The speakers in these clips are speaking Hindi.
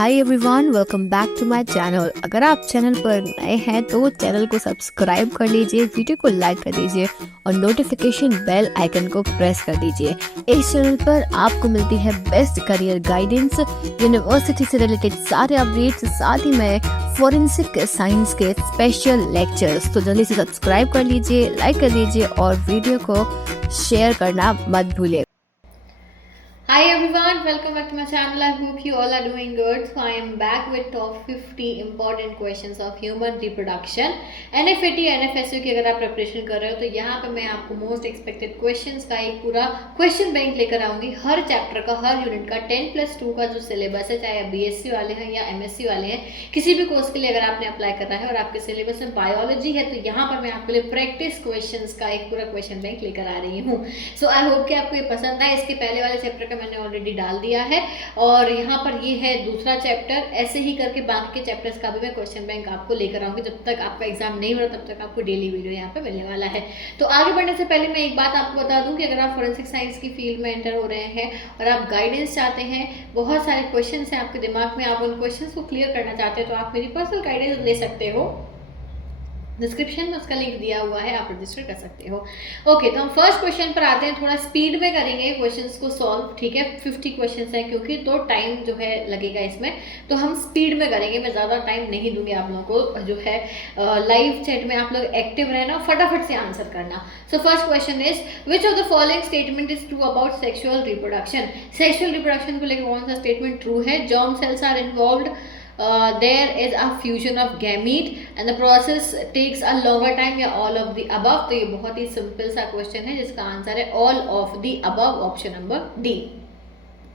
Hi everyone, welcome back to my channel. अगर आप चैनल पर नए हैं तो चैनल को सब्सक्राइब कर लीजिए, वीडियो को लाइक कर दीजिए और नोटिफिकेशन बेल आइकन को प्रेस कर दीजिए। इस चैनल पर आपको मिलती है बेस्ट करियर गाइडेंस, यूनिवर्सिटी से रिलेटेड सारे अपडेट्स, साथ ही में फॉरेंसिक साइंस के स्पेशल लेक्चर्स। तो जल्दी से सब्सक्राइब कर लीजिए, लाइक कर लीजिए और वीडियो को शेयर करना मत भूलिए। Hi everyone, welcome back to my channel. I hope you all are doing good. So I am back with top 50 important questions of human reproduction. NFAT, NFSU की अगर आप प्रिपरेशन कर रहे हो तो यहाँ पे मैं आपको मोस्ट एक्सपेक्टेड क्वेश्चंस का एक पूरा क्वेश्चन बैंक लेकर आऊँगी। हर चैप्टर का, हर यूनिट का 10+2 का जो सिलेबस है, चाहे आप BSc वाले हैं या MSc वाले हैं, किसी भी कोर्स के लिए अगर आपने अप्लाई करना है और आपके सिलेबस में बायोलॉजी है तो यहाँ पर मैं आपके लिए प्रैक्टिस क्वेश्चन का एक पूरा क्वेश्चन बैंक लेकर आ रही हूँ। सो आई होप कि आपको ये पसंद आए। इसके पहले वाले चैप्टर का मैंने ऑलरेडी डाल दिया है और यहाँ पर ये है दूसरा चैप्टर। ऐसे ही करके बाकी के चैप्टर्स का भी मैं क्वेश्चन बैंक आपको लेकर आऊँगी। जब तक आपका एग्जाम नहीं हो रहा तब तक आपको डेली वीडियो यहाँ पे मिलने वाला है। तो आगे बढ़ने से पहले मैं एक बात आपको बता दूँ कि अगर आप फोरेंसिक साइंस की फील्ड में एंटर हो रहे हैं और आप गाइडेंस चाहते हैं, बहुत सारे क्वेश्चन हैं आपके दिमाग में, आप उन क्वेश्चन को क्लियर करना चाहते हैं, तो आप मेरी पर्सनल गाइडेंस ले सकते हो। डिस्क्रिप्शन में उसका लिंक दिया हुआ है, आप रजिस्टर कर सकते हो। ओके, तो हम फर्स्ट क्वेश्चन पर आते हैं। थोड़ा स्पीड में करेंगे क्वेश्चंस को सॉल्व, ठीक है। 50 क्वेश्चंस हैं क्योंकि तो टाइम जो है लगेगा इसमें, तो हम स्पीड में करेंगे। मैं ज़्यादा टाइम नहीं दूंगी आप लोगों को। जो है लाइव चैट में आप लोग एक्टिव रहना, फटाफट से आंसर करना। So first question is which of the following statement is true about sexual reproduction. Sexual reproduction को लेकर कौन सा स्टेटमेंट ट्रू है? Germ cells are involved, there is a fusion of gamete and the process takes a longer time, या all of the above। तो ये बहुत ही सिंपल सा क्वेश्चन है जिसका आंसर है all of the above, option number D.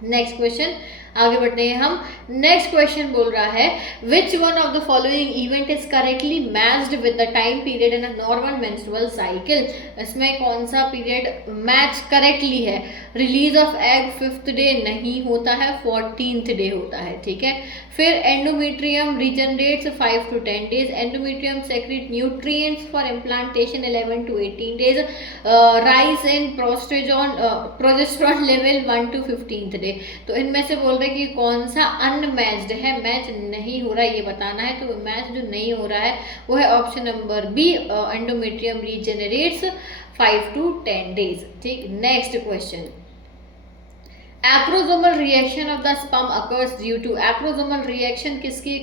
Next question, आगे बढ़ते हैं हम। नेक्स्ट क्वेश्चन बोल रहा है which one of the following event is correctly matched with the time period in a normal menstrual cycle. इसमें कौन सा पीरियड मैच करेक्टली है? Release of egg 5th day नहीं होता है, 14th डे होता है, ठीक है। फिर endometrium regenerates 5 to 10 days, endometrium secrete nutrients for implantation 11 to 18 days, rise in progesterone level 1 to 15th डे। तो इनमें से बोल रहे कि कौन सा अनमैच्ड है, मैच नहीं हो रहा है, ये बताना है। तो मैच जो नहीं हो रहा है वो है option number B, endometrium regenerates 5 to 10 days, ठीक। Next question, acrosomal reaction of the sperm occurs due to. Acrosomal reaction किसकी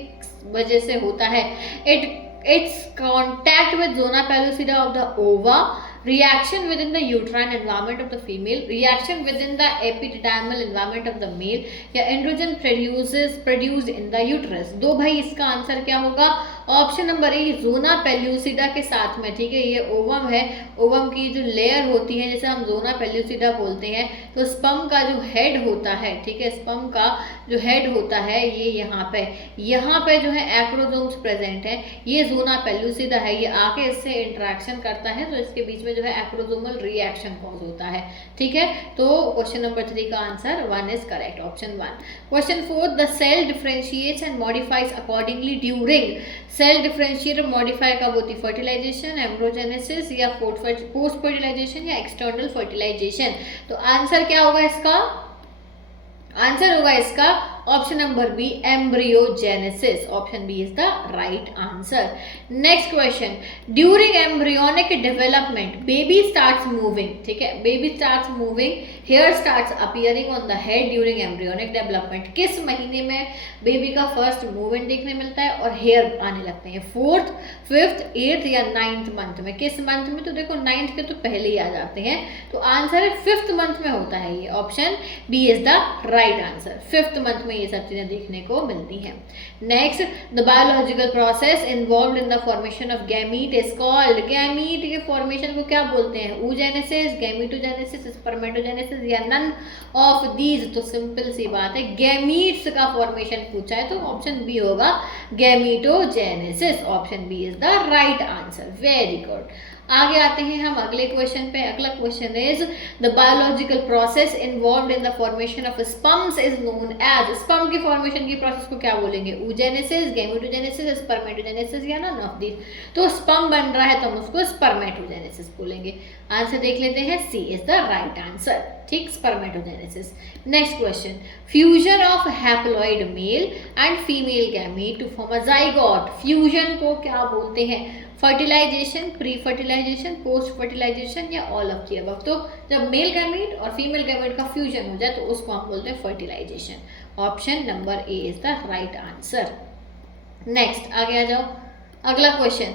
वजह से होता है? It's contact with zona pellucida of the ova, reaction within the uterine environment of the female, reaction within the epididymal environment of the male, या androgen produced in the uterus। दो भाई, इसका आंसर क्या होगा? Option number A, zona pellucida के साथ में, ठीक है। ये ओवम है, ओवम की जो लेयर होती है जैसे हम जोना पेल्यूसिडा बोलते हैं, तो स्पर्म का जो हेड होता है, ठीक है, स्पर्म का जो हेड होता है ये यहाँ पे जो है एक्रोसोम्स प्रेजेंट है, ये जोना पेल्यूसिडा है, ये आके इससे इंटरेक्शन करता है तो इसके बीच में जो है एक्रोसोमल रिएक्शन कॉज होता है, ठीक है। तो क्वेश्चन नंबर 3 का answer 1 is correct, option 1। Question 4, the cell differentiates and modifies accordingly during. Cell differentiate और मॉडिफाई कब होती? फर्टिलाइजेशन, एम्ब्रोजेनेसिस या पोस्ट फर्टिलाइजेशन या एक्सटर्नल फर्टिलाइजेशन। तो आंसर क्या होगा इसका? आंसर होगा इसका option number B, embryogenesis. Option B is the right answer. Next question, during embryonic development baby starts moving, ठीक है, baby starts moving, hair starts appearing on the head during embryonic development. किस महीने में बेबी का फर्स्ट मूवमेंट देखने मिलता है और हेयर आने लगते हैं? 4th, 5th, 8th या 9th मंथ में? किस मंथ में? तो देखो 9th के तो पहले ही आ जाते हैं, तो आंसर है 5th मंथ में होता है ये। Option B is the right answer, 5th month में ये सब चीजें देखने को मिलती हैं। Next, the biological process involved in the formation of gamete is called. Gamete के फॉर्मेशन को क्या बोलते हैं? oogenesis, गैमीटोजेनेसिस, स्पर्मेटोजेनेसिस या नन ऑफ दीज। तो सिंपल सी बात है, गैमीट्स का फॉर्मेशन पूछा है तो ऑप्शन बी होगा, gametogenesis. Option B is the right answer, very good. आगे आते हैं हम अगले क्वेश्चन पे। अगला question is the biological process involved in the formation of sperms is known as. Sperm की फॉर्मेशन की प्रोसेस को क्या बोलेंगे? oogenesis, गैमेटोजेनेसिस, स्पर्मेटोजेनेसिस या नन ऑफ दीज। तो स्पर्म बन रहा है तो हम उसको स्पर्मेटोजेनेसिस बोलेंगे। आंसर देख लेते हैं, C is the right answer. ठीक, spermatogenesis. Next question, fusion of haploid male and female gamete to form a zygote, fusion को क्या बोलते हैं? Fertilisation, pre fertilisation, post fertilisation या ऑल ऑफ द अबव? तो जब मेल गैमीट और फीमेल गैमीट का फ्यूजन हो जाए तो उसको हम बोलते हैं fertilisation. Option number A is the right answer. Next आगे आ जाओ, अगला question,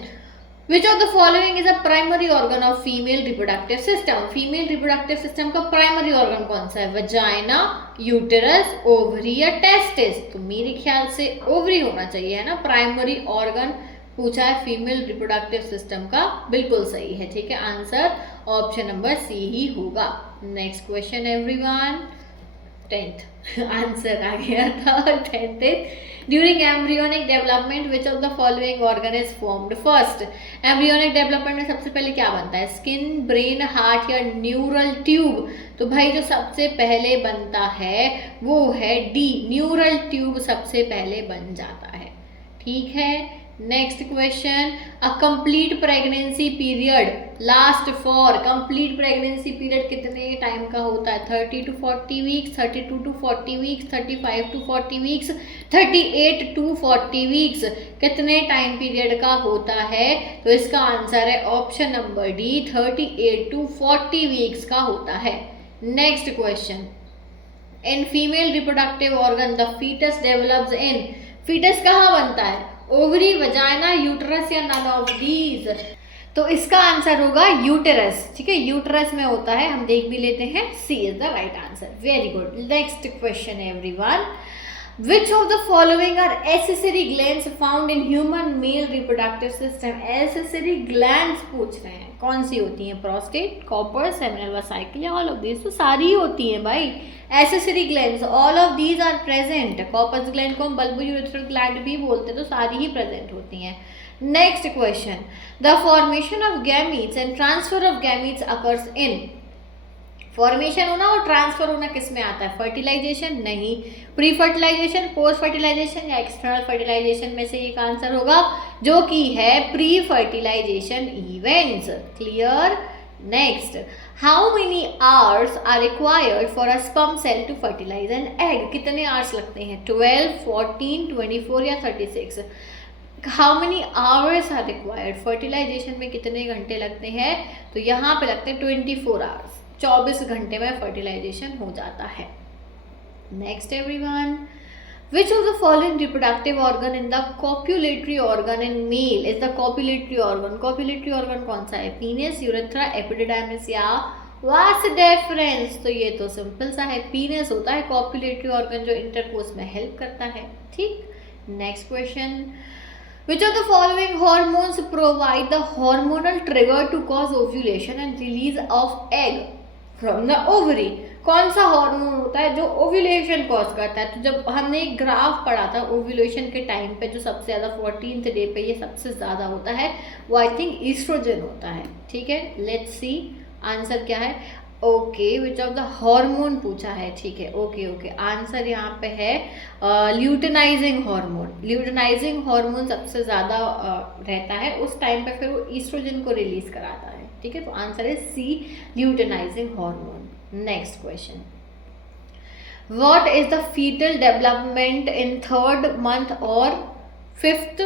which of the following is a primary organ of female reproductive system? Female reproductive system का प्राइमरी ऑर्गन कौन सा है? वजाइना, यूटेरस, ओवरी या टेस्टिस? तो मेरे ख्याल से ओवरी होना चाहिए, है ना। प्राइमरी ऑर्गन पूछा है फीमेल रिप्रोडक्टिव सिस्टम का, बिल्कुल सही है, ठीक है। आंसर ऑप्शन नंबर सी ही होगा। Next question everyone, 10th answer आ गया था। 10th during embryonic development which of the following organ is formed first? Embryonic development में सबसे पहले क्या बनता है? स्किन, ब्रेन, हार्ट या न्यूरल ट्यूब? तो भाई जो सबसे पहले बनता है वो है डी, न्यूरल ट्यूब सबसे पहले बन जाता है, ठीक है। Next question, a complete pregnancy period last for, complete pregnancy period कितने टाइम का होता है? 30 to 40 weeks, 32 to 40 weeks, 35 to 40 weeks, 38 to 40 weeks? कितने टाइम पीरियड का होता है? तो इसका आंसर है option number D, 38 to 40 weeks का होता है। Next question, in female reproductive organ the foetus develops in, foetus कहाँ बनता है? ओवरी, वजाइना, यूटेरस या नन ऑफ दीज? तो इसका आंसर होगा यूटेरस, ठीक है, यूटेरस में होता है, हम देख भी लेते हैं। C is the right answer, very good. Next question everyone, which of the following are accessory glands found in human male reproductive system? Accessory glands पूछ रहे हैं, कौन सी होती हैं? प्रोस्टेट, कॉपर, सेमिनल वेसिकल या ऑल ऑफ दीज? तो सारी ही होती हैं भाई accessory glands, all of these are present. Cowper's gland को हम बल्बोयूरेथ्रल ग्लैंड भी बोलते हैं, तो सारी ही प्रेजेंट होती हैं। Next question, the formation of gametes and transfer of gametes occurs in, formation होना और ट्रांसफर होना किस में आता है? फर्टिलाइजेशन? नहीं। प्री फर्टिलाइजेशन, पोस्ट फर्टिलाइजेशन या एक्सटर्नल फर्टिलाइजेशन में से एक आंसर होगा, जो कि है pre fertilisation events. Clear? Next, how many hours are required for a sperm cell to fertilise an egg? कितने आवर्स लगते हैं? 12, 14, 24 या 36? How many hours are required, fertilisation में कितने घंटे लगते हैं? तो यहाँ पे लगते हैं 24 आवर्स, 24 घंटे में फर्टिलाइजेशन हो जाता है। Next everyone, which of the following reproductive organ in the copulatory organ in male is the copulatory organ? Copulatory organ कौन सा है? पीनिस, यूरेथ्रा, एपिडिडाइमिस या वास डेफरेंस? तो ये तो सिंपल सा है, पीनिस होता है कॉप्युलेटरी ऑर्गन जो इंटरकोर्स में हेल्प करता है, ठीक। Next question, which of the following hormones provide the hormonal trigger to cause ovulation and release of egg from the ovary? कौन सा हार्मोन होता है जो ओव्यूलेशन कॉज करता है? तो जब हमने एक ग्राफ पढ़ा था ओव्यूलेशन के टाइम पे, जो सबसे ज़्यादा 14th डे पे ये सबसे ज़्यादा होता है, वो आई थिंक ईस्ट्रोजन होता है, ठीक है। लेट्स सी आंसर क्या है। Okay, which of the hormone पूछा है, ठीक है। ओके, आंसर यहाँ पे है ल्यूटेनाइजिंग हार्मोन। ल्यूटेनाइजिंग हार्मोन सबसे ज़्यादा रहता है उस टाइम पे, फिर वो ईस्ट्रोजन को रिलीज कराता है, ठीक है। तो आंसर है C, luteinising hormone. Next question, what is the foetal development in 3rd month और 5th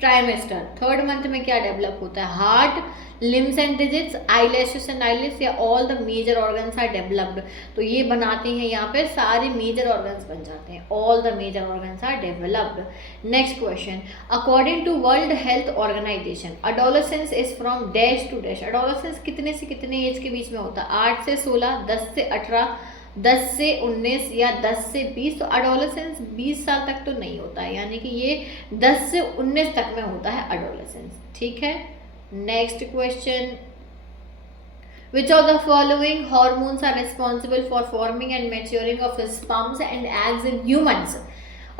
ट्राइमेस्टर? 3rd मंथ में क्या डेवलप होता है? Heart, limbs and digits, eyelashes and eyelids या all the major organs are developed? तो ये बनाते हैं यहाँ पे सारे मेजर ऑर्गन्स बन जाते हैं, all the major organs are developed. Next question, according to World Health Organization adolescence is from dash to dash? Adolescence कितने से कितने एज के बीच में होता है? 8 से 16, 10 से 18, 10 से 19 या 10 से 20? तो अडोलेसेंस 20 साल तक तो नहीं होता है, यानी कि ये 10 से 19 तक में होता है अडोलेसेंस, ठीक है। Next question, which of the following hormones are responsible for forming and maturing of sperms and eggs in humans?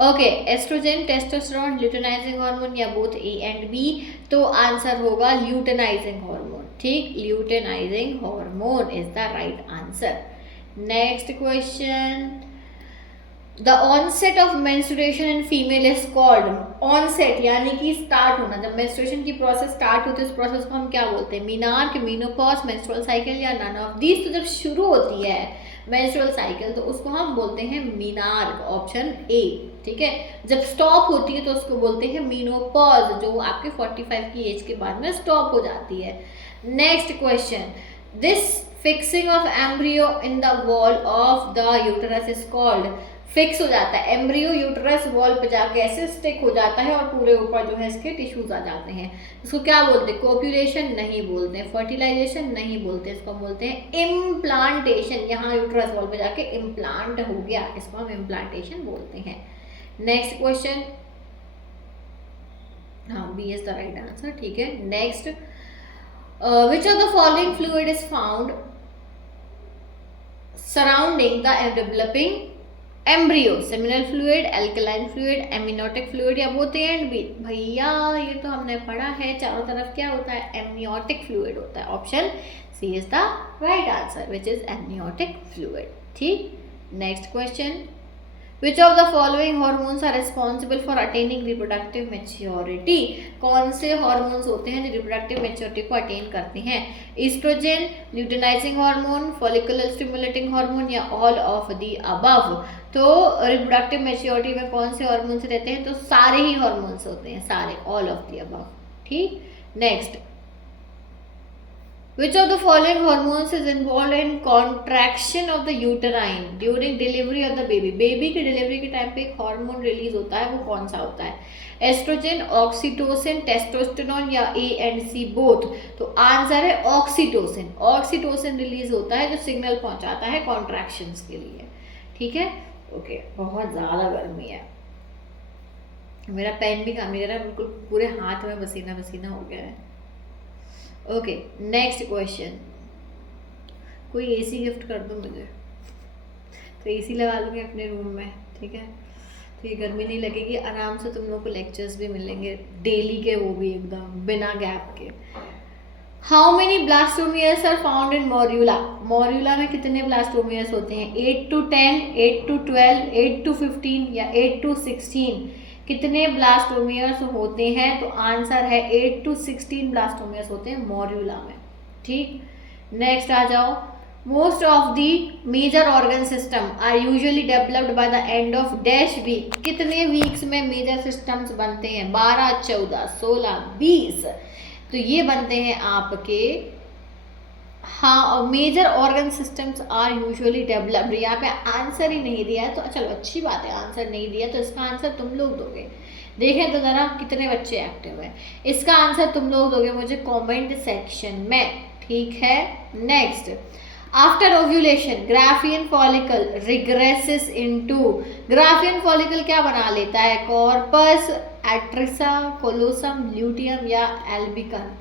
Okay, estrogen, testosterone, luteinizing hormone या both A and B? तो आंसर होगा luteinizing hormone, ठीक। luteinizing hormone is the right answer. Next question, the onset of menstruation in female is called? onset यानी कि स्टार्ट होना, जब menstruation की प्रोसेस स्टार्ट होती है उस प्रोसेस को हम क्या बोलते हैं? मीनार्क, मीनोपॉज, मेंस्ट्रुअल साइकिल या नन ऑफ दीज? तो जब शुरू होती है मेंस्ट्रुअल साइकिल, तो उसको हम बोलते हैं मीनार्क, ऑप्शन ए। ठीक है, जब स्टॉप होती है तो उसको बोलते हैं मीनोपॉज, जो आपके 45 की एज के बाद में स्टॉप हो जाती है। Next question, this fixing of embryo in the wall of the uterus is called, fix हो जाता है एम्ब्रियो यूटरस वॉल पे जाके ऐसे स्टिक हो जाता है और पूरे ऊपर जो है इसके टिश्यूज आ जाते हैं, इसको क्या बोलते हैं? कोपुलेशन नहीं बोलते हैं, फर्टिलाइजेशन नहीं बोलते, इसको बोलते हैं इम्प्लांटेशन। यहाँ यूटरस वॉल पे जाके इम्प्लांट हो गया, इसको हम इम्प्लांटेशन बोलते हैं। नेक्स्ट क्वेश्चन, हाँ B is the right answer. ठीक है, next, which of the following fluid is found surrounding the developing embryo? Seminal fluid, alkaline fluid, amniotic fluid या बोथ ए एंड बी? भैया ये तो हमने पढ़ा है, चारों तरफ क्या होता है? एमनियोटिक फ्लूइड होता है। Option C is the right answer, which is amniotic fluid. ठीक, next question, which of the following hormones are responsible for attaining reproductive maturity? कौन से हॉर्मोन्स होते हैं जो रिप्रोडक्टिव मेच्योरिटी को अटेन करते हैं? Oestrogen, luteinizing hormone, follicular stimulating hormone या ऑल ऑफ द अबव? तो रिप्रोडक्टिव मेच्योरिटी में कौन से हॉर्मोन्स रहते हैं? तो सारे ही हॉर्मोन्स होते हैं, सारे, ऑल ऑफ द अबव। ठीक, next, which of the following hormones is involved in contraction of the uterine during delivery of the baby? Baby की डिलीवरी के टाइम पे एक हार्मोन रिलीज होता है, वो कौन सा होता है? एस्ट्रोजन, ऑक्सीटोसिन, टेस्टोस्टेरोन या ए एंड सी बोथ? तो आंसर है ऑक्सीटोसिन। ऑक्सीटोसिन रिलीज होता है जो सिग्नल पहुंचाता है कॉन्ट्रैक्शंस के लिए। ठीक है, ओके, बहुत ज़्यादा गर्मी है, मेरा पेन भी काम नहीं कर रहा है, बिल्कुल पूरे हाथ में पसीना पसीना हो गया है। ओके, नेक्स्ट क्वेश्चन, कोई एसी गिफ्ट कर दो मुझे, तो एसी लगा लूँगी अपने रूम में। ठीक है, तो ये गर्मी नहीं लगेगी, आराम से तुम लोग को लेक्चर्स भी मिलेंगे डेली के, वो भी एकदम बिना गैप के। How many blastomeres are found in morula? Morula में कितने ब्लास्टोमियर्स होते हैं? 8 to 10, 8 to 12, 8 to 15 या 8 to 16? कितने ब्लास्टोमियर्स होते हैं? तो आंसर है 8 to 16 ब्लास्टोमियर्स होते हैं मोर्यूला में। ठीक, नेक्स्ट आ जाओ, most of the major organ system are usually developed by the end of dash week? कितने वीक्स में मेजर सिस्टम्स बनते हैं? 12, 14, 16, 20? तो ये बनते हैं आपके, हाँ, major organ systems are usually developed. यहाँ पे आंसर ही नहीं दिया है, तो चलो अच्छी बात है, आंसर नहीं दिया तो इसका आंसर तुम लोग दोगे। देखें तो ज़रा कितने बच्चे एक्टिव हैं, इसका आंसर तुम लोग दोगे मुझे कमेंट सेक्शन में। ठीक है, next, after ovulation Graafian follicle regresses into? Graafian follicle क्या बना लेता है? कॉर्पस, एट्रिसा, कोलोसम, ल्यूटियम या एल्बिकन?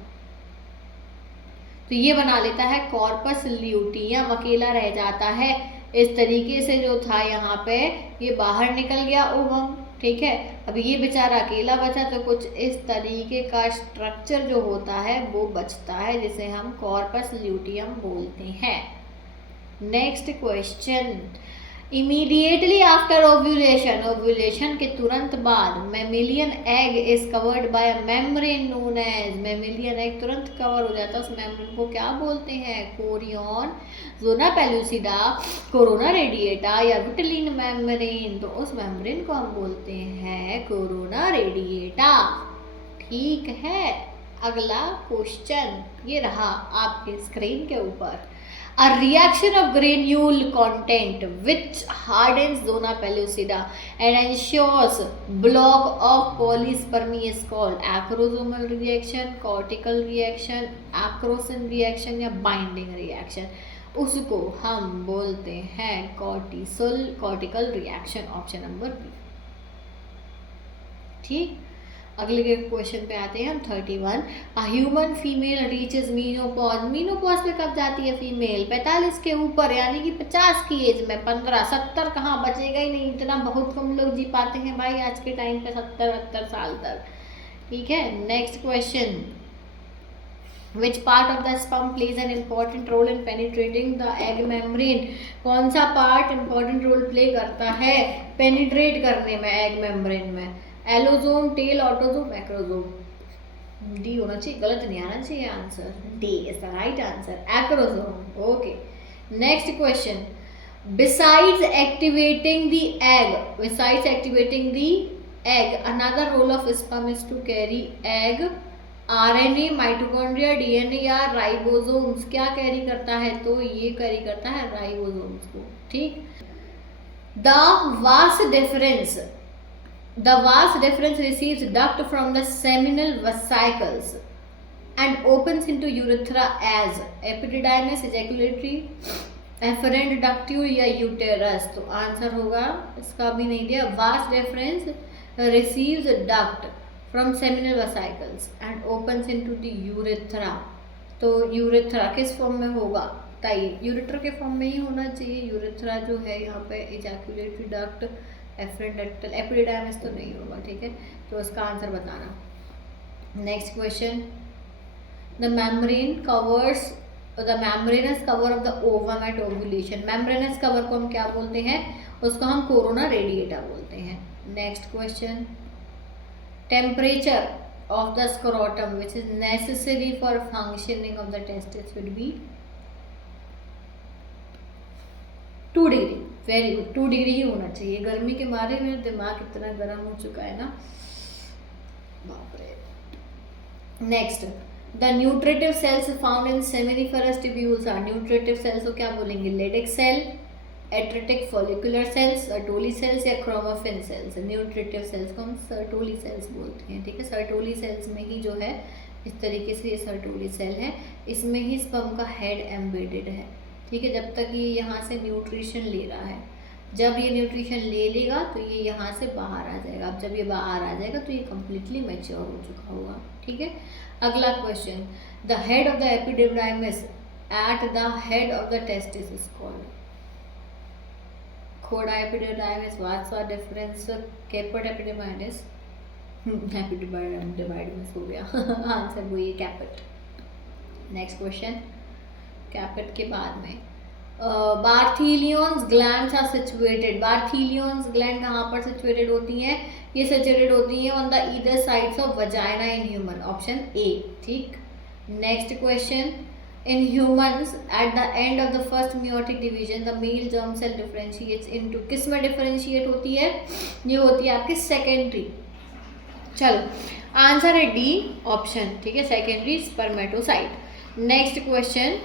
तो ये बना लेता है कॉर्पस ल्यूटियम, अकेला रह जाता है। इस तरीके से जो था यहाँ पे ये बाहर निकल गया ओवम। ठीक है, अब ये बेचारा अकेला बचा, तो कुछ इस तरीके का स्ट्रक्चर जो होता है वो बचता है, जिसे हम कॉर्पस ल्यूटियम बोलते हैं। Next question, immediately after ovulation, ovulation के तुरंत बाद mammalian egg is covered by a membrane known as? Mammalian egg तुरंत कवर हो जाता है, उस मेम्ब्रेन को क्या बोलते हैं? Chorion, zona pellucida, corona radiata या विटिलिन मेम्ब्रेन? तो उस मेम्ब्रेन को हम बोलते हैं कोरोना रेडिएटा। ठीक है, अगला क्वेश्चन ये रहा आपके स्क्रीन के ऊपर, a reaction of granule content which hardens zona pellucida and ensures block of polyspermy is called acrosomal reaction, cortical reaction, acrosin reaction या binding reaction? उसको हम बोलते हैं cortical reaction, option number B. ठीक, अगले के क्वेश्चन पे आते हैं हम 31। Human female reaches menopause? Menopause पे कब जाती है फीमेल? 45 के ऊपर, यानी कि 50 की एज में। 15, 70 कहाँ, बचेगा ही नहीं, इतना बहुत कम लोग जी पाते हैं भाई आज के टाइम पे 70-72 साल तक। ठीक है, next question, which part of the sperm plays an important role in penetrating the egg membrane? कौन सा पार्ट इम्पॉर्टेंट रोल प्ले करता है पेनिट्रेट करने में एग मेम्ब्रेन में? Allosome, tail, autosome, macrosome? D होना चाहिए, गलत नहीं आना चाहिए answer, D is the right answer, acrosome. Okay, next question, Besides activating the egg, another role of sperm is to carry egg, RNA, mitochondria, DNA या राइबोसोम्स क्या कैरी करता है? तो ये कैरी करता है राइबोसोम्स को, ठीक। The vas deferens receives duct from the seminal vesicles and opens into urethra as epididymis, ejaculatory, efferent ductule या यूटेरस। तो आंसर होगा इसका भी नहीं दिया। vas deferens receives duct from seminal vesicles and opens into the urethra। तो यूरेथ्रा किस फॉर्म में होगा? बताइए। यूरेटर के फॉर्म में ही होना चाहिए। यूरेथ्रा जो है यहाँ पे ejaculatory duct, efferent ductal, epididymis तो नहीं होगा, ठीक है। तो इसका आंसर बताना। Next question, the membranous cover of the ovum at ovulation। membranous cover को हम क्या बोलते हैं? उसको हम कोरोना रेडिएटा बोलते हैं। Next question, temperature of the scrotum which is necessary for functioning of the testis would be 2 degree. Very good, 2 degree ही होना चाहिए। गर्मी के मारे मेरा दिमाग इतना गर्म हो चुका है ना, बाप रे। Next, the nutritive cells found in seminiferous tubules are. Nutritive cells को क्या बोलेंगे? Leydig cell, atretic follicular cells, Sertoli cells या क्रोमोफिन सेल्स। न्यूट्रिटिव सेल्स को हम सर्टोली सेल्स बोलते हैं, ठीक है। सर्टोली सेल्स में ही जो है इस तरीके से ये सर्टोली सेल है, इसमें ही स्पर्म का हेड एम्बेडेड है, ठीक है। जब तक ये यहाँ से न्यूट्रिशन ले रहा है, जब ये न्यूट्रिशन ले लेगा तो ये यहाँ से बाहर आ जाएगा। अब जब ये बाहर आ जाएगा तो ये कम्प्लीटली मैच्योर हो चुका होगा, ठीक है। अगला question, the head of the epididymis at the head of the testis is called. खोड़ा epididymis, what's the difference? Caput epididymis, epididymis हो गया आंसर वही कैपेट। नेक्स्ट क्वेश्चन, कैपेट के बाद में Bartholin's glands are situated. Bartholin's gland कहाँ पर सिचुएटेड होती हैं? ये सिचुएटेड होती हैं on the either sides of vagina in human, option A, ठीक। Next question, in humans at the end of the first meiotic division the male germ cell differentiates into, किस में डिफरेंशिएट होती है? ये होती है आपकी सेकेंडरी। चलो आंसर है डी ऑप्शन, ठीक है, secondary spermatocyte. Next question,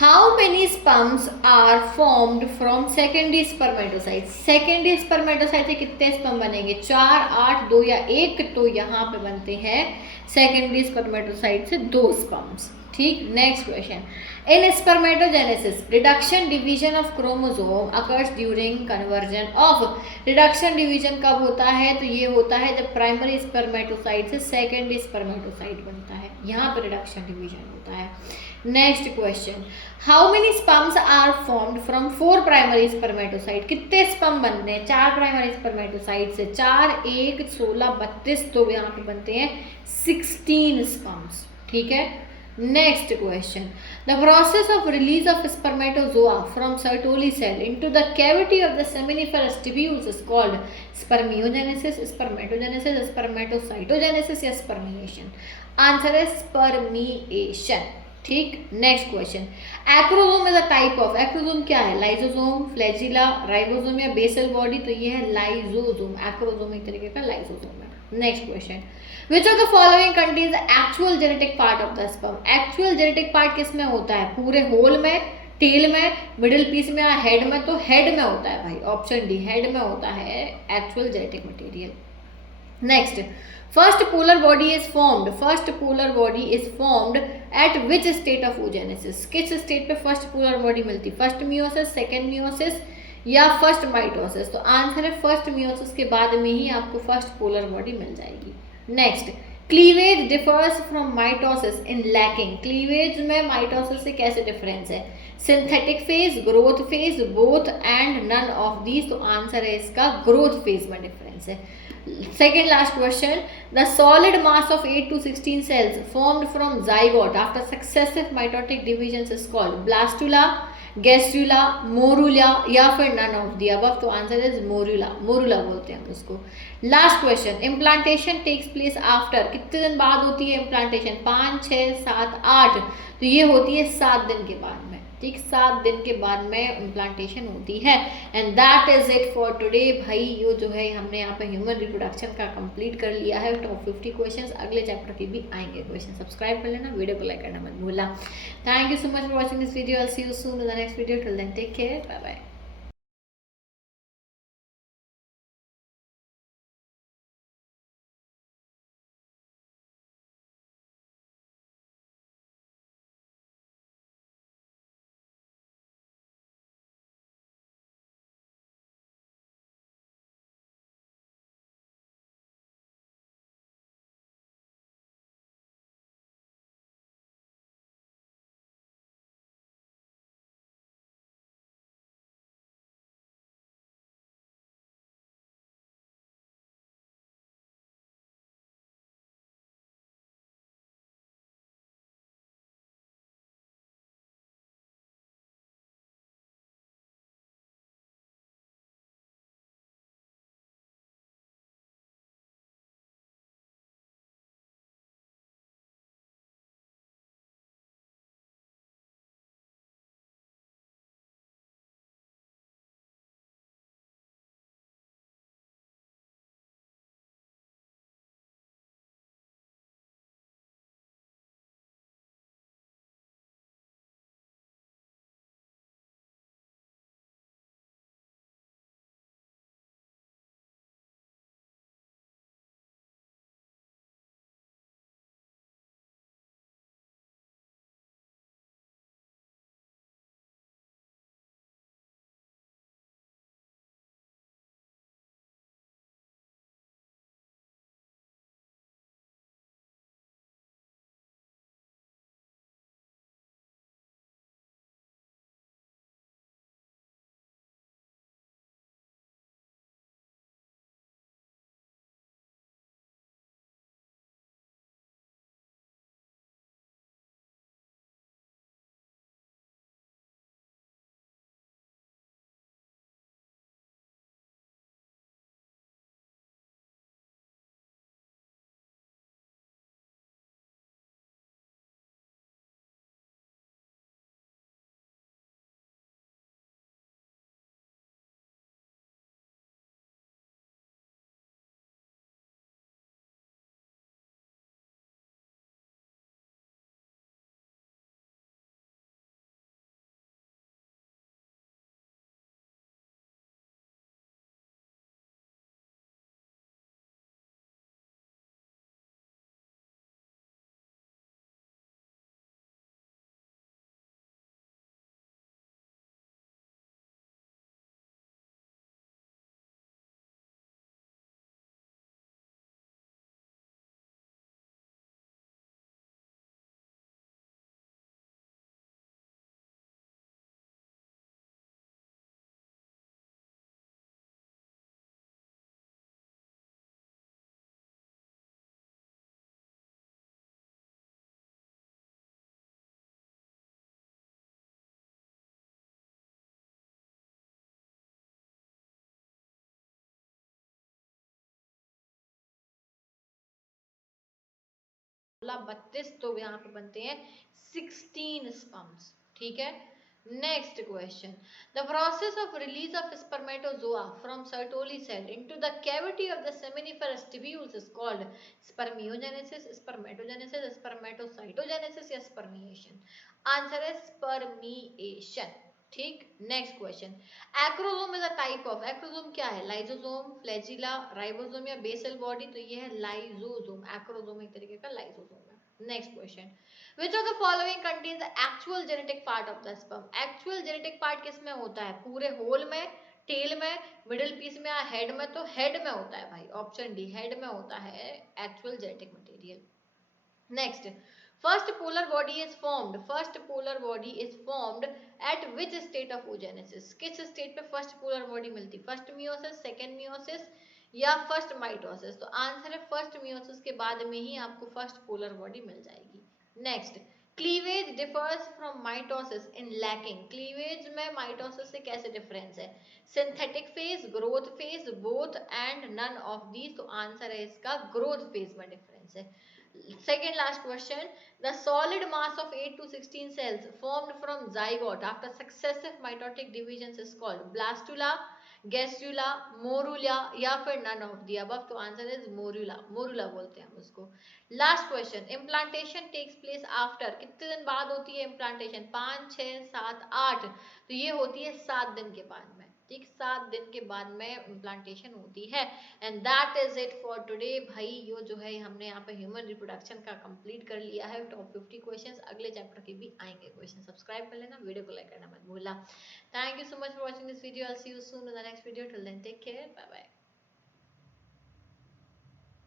how many sperms are formed from secondary spermatocyte. Secondary spermatocyte से कितने स्पर्म बनेंगे? 4, 8, 2 या 1। तो यहाँ पे बनते हैं सेकेंडरी स्पर्मेटोसाइट से 2 स्पर्म्स, ठीक। Next question, in spermatogenesis reduction division of chromosome occurs during conversion of. Reduction division कब होता है? तो ये होता है जब प्राइमरी स्पर्मेटोसाइट से सेकेंडरी स्पर्मेटोसाइट बनता है, यहाँ पर रिडक्शन डिवीजन होता है। Next question, how many sperms are formed from 4 primary spermatocyte. कितने स्पर्म बनते हैं 4 प्राइमरी स्पर्मेटोसाइट से? 4, 1, 16, 32। तो यहाँ पे बनते हैं 16 स्पर्म्स, ठीक है। Next question, the process of release of spermatozoa from Sertoli cell into the cavity of the seminiferous tubules is called spermiogenesis, spermatogenesis, spermatocytogenesis या स्पर्मिएशन। आंसर है स्पर्मिएशन, ठीक। Next question, acrosome is a type of. Acrosome क्या है? लाइसोसोम, फ्लैजिला, राइबोसोम या बेसल बॉडी? तो ये है लाइसोसोम। एक्रोसोम एक तरीके का लाइसोसोम है। Next question, which of the following contains the actual genetic part of the sperm. Actual genetic part किस में होता है? पूरे होल में, टेल में, मिडिल पीस में या हेड में? तो हेड में होता है भाई, ऑप्शन डी, हेड में होता है actual genetic material. Next, first polar body is formed. First polar body is formed at which state of oogenesis. किस स्टेट पे फर्स्ट पोलर बॉडी मिलती? फर्स्ट मियोसिस, सेकेंड मियोसिस या फर्स्ट माइटोसिस? तो आंसर है फर्स्ट मियोसिस के बाद में ही आपको फर्स्ट पोलर बॉडी मिल जाएगी। Next, cleavage differs from mitosis in lacking. Cleavage में माइटोसिस से कैसे डिफरेंस है? Synthetic phase, growth phase, both and none of these. तो आंसर है इसका ग्रोथ फेज में डिफरेंस है। Second last question, the solid mass of 8 to 16 cells formed from zygote after successive mitotic divisions is called blastula, gastrula, morula या फिर none of the above। तो आंसर is morula, morula बोलते हैं उसको। Last question, implantation takes place after. कितने दिन बाद होती है इम्प्लांटेशन? 5, 6, 7, 8। तो ये होती है 7 दिन के बाद में, ठीक, 7 दिन के बाद में इम्प्लांटेशन होती है। And that is it for today भाई। ये जो है हमने यहाँ पे ह्यूमन रिप्रोडक्शन का कंप्लीट कर लिया है। टॉप 50 क्वेश्चंस, अगले चैप्टर के भी आएंगे क्वेश्चन। सब्सक्राइब कर लेना, वीडियो को लाइक करना मत भूलना। Thank you so much for watching this video. I see you soon in the next video. Till then take care, bye bye. वाला 32 तो यहाँ पे बनते हैं 16 स्पर्म्स। ठीक है, next question. The process of release of spermatozoa from Sertoli cell into the cavity of the seminiferous tubules is called spermiogenesis, spermatogenesis, spermatocytogenesis या स्पर्मिएशन। आंसर है स्पर्मिएशन। ठीक, next question. Acrosome is a type of, acrosome क्या है? लाइसोसोम, फ्लैजिला, राइबोसोम या बेसल बॉडी? तो ये है लाइसोसोम। एक्रोसोम एक तरीके का लाइसोसोम है। Next question. Which of the following contains the actual genetic part of the sperm? Actual genetic part किस में होता है? पूरे होल में, टेल में, मिडिल पीस में या हेड में? तो हेड में होता है भाई, ऑप्शन डी, हेड में होता है actual genetic material. Next, first polar body is formed. First polar body is formed at which state of oogenesis? किस स्टेट पे फर्स्ट पोलर बॉडी मिलती? फर्स्ट मियोसिस, सेकेंड मियोसिस या फर्स्ट माइटोसिस? तो आंसर है फर्स्ट मियोसिस के बाद में ही आपको फर्स्ट पोलर बॉडी मिल जाएगी। Next, cleavage differs from mitosis in lacking. Cleavage में माइटोसिस से कैसे डिफरेंस है? Synthetic phase, growth phase, both and none of these? तो आंसर है इसका ग्रोथ फेज में डिफरेंस है। Second last question. The solid mass of 8 to 16 cells formed from zygote after successive mitotic divisions is called blastula, gastrula, morula या फिर none of the above. तो आंसर इज मोरूला, मोरूला बोलते हैं हम उसको. Last question. Implantation takes place after, कितने दिन बाद होती है इम्प्लांटेशन? 5, 6, 7, 8. तो ये होती है 7 दिन के बाद में. ठीक, 7 दिन के बाद में इम्प्लांटेशन होती है. And that is it for today. भाई ये जो है हमने यहाँ पे ह्यूमन रिप्रोडक्शन का कंप्लीट कर लिया है. टॉप 50 क्वेश्चंस, अगले चैप्टर के भी आएंगे क्वेश्चन. सब्सक्राइब कर लेना, वीडियो को लाइक करना मत भूलना. Thank you so much for watching this video. I see you soon in the next video. Till then take care, bye bye.